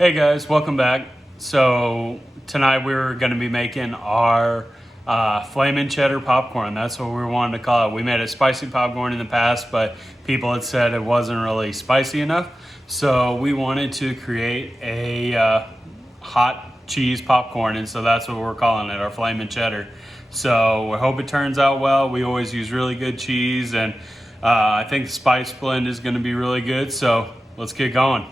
Hey guys, welcome back. So tonight we're going to be making our Flamming Cheddar popcorn. That's what we wanted to call it. We made a spicy popcorn in the past, but people had said it wasn't really spicy enough. So we wanted to create a hot cheese popcorn, and so that's what we're calling it, our Flamming Cheddar. So we hope it turns out well. We always use really good cheese, and I think the spice blend is going to be really good. So let's get going.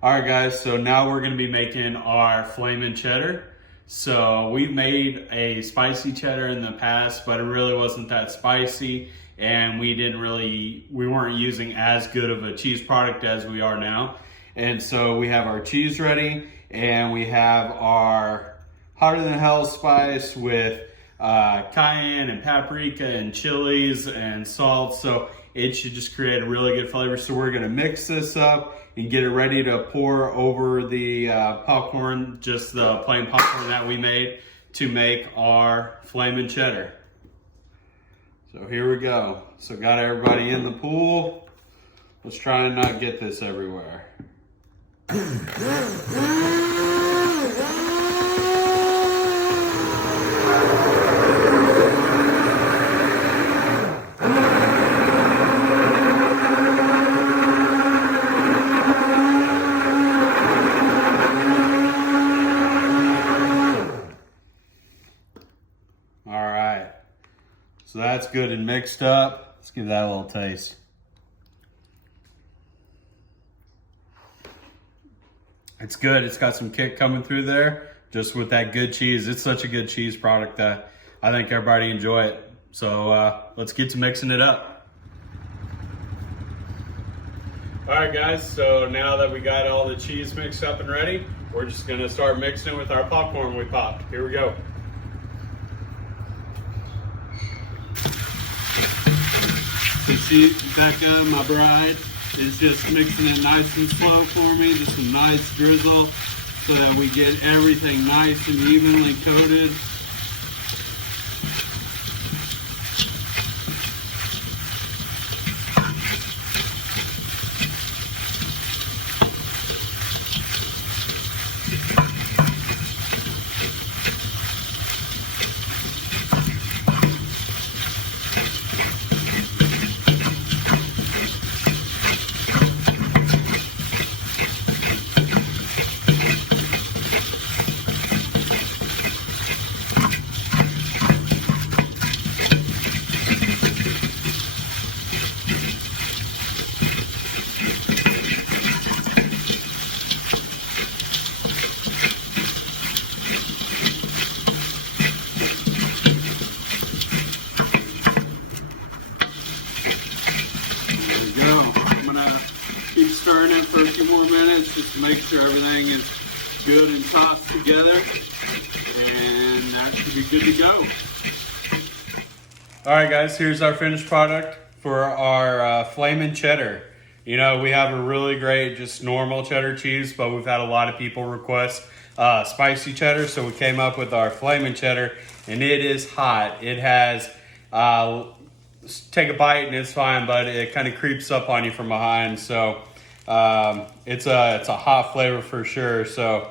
All right, guys, so now we're gonna be making our Flamin' Cheddar. So we've made a spicy cheddar in the past, but it really wasn't that spicy, and we weren't using as good of a cheese product as we are now. And so we have our cheese ready, and we have our hotter than hell spice with cayenne and paprika and chilies and salt. So it should just create a really good flavor. So we're gonna mix this up and get it ready to pour over the popcorn, just the plain popcorn that we made to make our Flamin' Cheddar. So here we go. So got everybody in the pool. Let's try and not get this everywhere. So that's good and mixed up. Let's give that a little taste. It's good. It's got some kick coming through there just with that good cheese. It's such a good cheese product that I think everybody enjoy it. So let's get to mixing it up. All right, guys. So now that we got all the cheese mixed up and ready, we're just going to start mixing it with our popcorn we popped. Here we go. So Becca, my bride, is just mixing it nice and slow for me, just some nice drizzle so that we get everything nice and evenly coated. Keep stirring it for a few more minutes just to make sure everything is good and tossed together, and that should be good to go. All right, guys, here's our finished product for our Flamin' Cheddar. You know, we have a really great just normal cheddar cheese, but we've had a lot of people request spicy cheddar, so we came up with our Flamin' Cheddar, and it is hot. It has take a bite and it's fine, but it kind of creeps up on you from behind. So it's a hot flavor for sure. So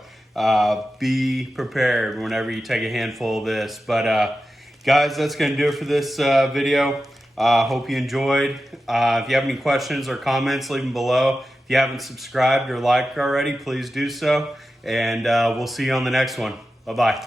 be prepared whenever you take a handful of this. But guys, that's going to do it for this video. Hope you enjoyed. If you have any questions or comments, leave them below. If you haven't subscribed or liked already, please do so. And we'll see you on the next one. Bye-bye.